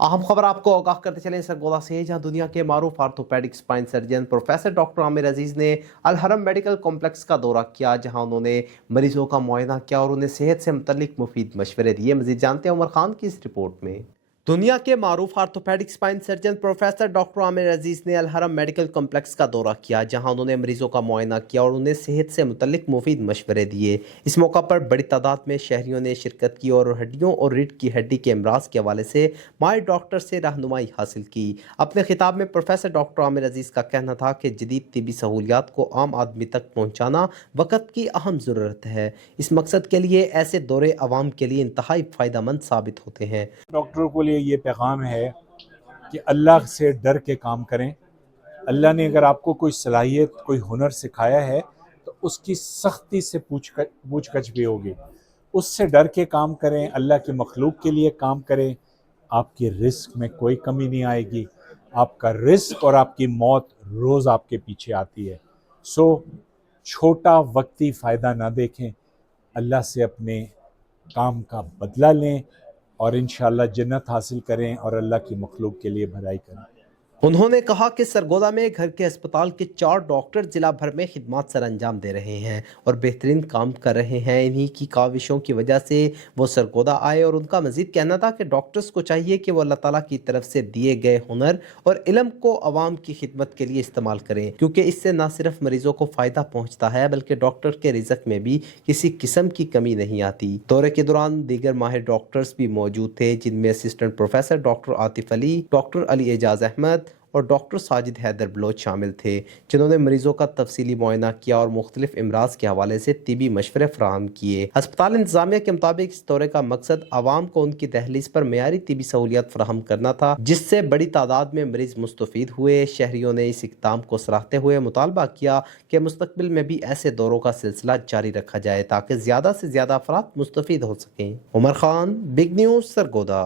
अहम खबर आपको आगाह करते चलें सरगोदा से, जहां दुनिया के मारूफ orthopaedic spine surgeon professor doctor Amir Aziz ने अल हरम मेडिकल कॉम्प्लेक्स का दौरा किया, जहां उन्होंने मरीजों का मुआयना किया और उन्हें सेहत से मुतल्लिक मुफीद मशवरे दिए। मजीद जानते हैं उमर खान की इस रिपोर्ट में। दुनिया के मारूफ orthopaedic spine surgeon professor doctor Amir Aziz ने अल हरम मेडिकल कॉम्प्लेक्स का दौरा किया, जहां उन्होंने मरीजों का मुआयना किया और उन्हें सेहत से मुतल्लिक मुफीद मशवरे दिए। इस मौका पर बड़ी तादाद में शहरियों ने शिरकत की और हड्डियों और रीढ़ की हड्डी के अमराज के हवाले से माहिर डॉक्टर से रहनुमाई हासिल की। अपने खिताब में प्रोफेसर डॉक्टर आमिर अजीज का कहना था कि जदीद तिबी सहूलियात को आम आदमी तक पहुँचाना वक़्त की अहम ज़रूरत है। इस मकसद के लिए ऐसे दौरे आवाम के लिए इंतहाई फ़ायदेमंद साबित होते हैं। डॉक्टरों के लिए ये पैगाम है कि अल्लाह से डर के काम करें। अल्लाह ने अगर आपको कोई सलाहियत, कोई हुनर सिखाया है तो उसकी सख्ती से पूछ-गछ भी होगी। उससे डर के काम करें, अल्लाह की मखलूक के लिए काम करें। आपकी रिस्क में कोई कमी नहीं आएगी। आपका रिस्क और आपकी मौत रोज़ आपके पीछे आती है। सो छोटा वक्ती फ़ायदा ना देखें, अल्लाह से अपने काम का बदला लें और इंशाअल्लाह जन्नत हासिल करें और अल्लाह की मखलूक के लिए भलाई करें। उन्होंने कहा कि सरगोदा में घर के अस्पताल के 4 डॉक्टर जिला भर में खिदमत सर अंजाम दे रहे हैं और बेहतरीन काम कर रहे हैं। इन्हीं की काविशों की वजह से वो सरगोदा आए और उनका मजीद कहना था कि डॉक्टर्स को चाहिए कि वो अल्लाह ताला की तरफ से दिए गए हुनर और इल्म को आवाम की खिदमत के लिए इस्तेमाल करें, क्योंकि इससे न सिर्फ मरीजों को फ़ायदा पहुँचता है बल्कि डॉक्टर के रिज़्क में भी किसी किस्म की कमी नहीं आती। दौरे के दौरान दीगर माहिर डॉक्टर्स भी मौजूद थे, जिनमें assistant professor doctor Atif Ali, doctor Ali Ejaz Ahmed और डॉक्टर साजिद हैदर बलोच शामिल थे, जिन्होंने मरीजों का तफसीली मुआयना किया और मुख्तलिफ इमराज के हवाले से तिबी मशवरे फराहम किए। अस्पताल इंतजामिया के मुताबिक इस दौरे का मकसद आवाम को उनकी दहलीज पर मेयारी तिबी सहूलियत फराहम करना था, जिससे बड़ी तादाद में मरीज मुस्तफीद हुए। शहरियों ने इस इक़दाम को सराहते हुए मुतालबा किया कि मुस्तकबिल में भी ऐसे दौरों का सिलसिला जारी रखा जाए ताकि ज़्यादा से ज़्यादा अफराद मुस्तफीद हो सकें। Umar Khan, big news, Sargodha.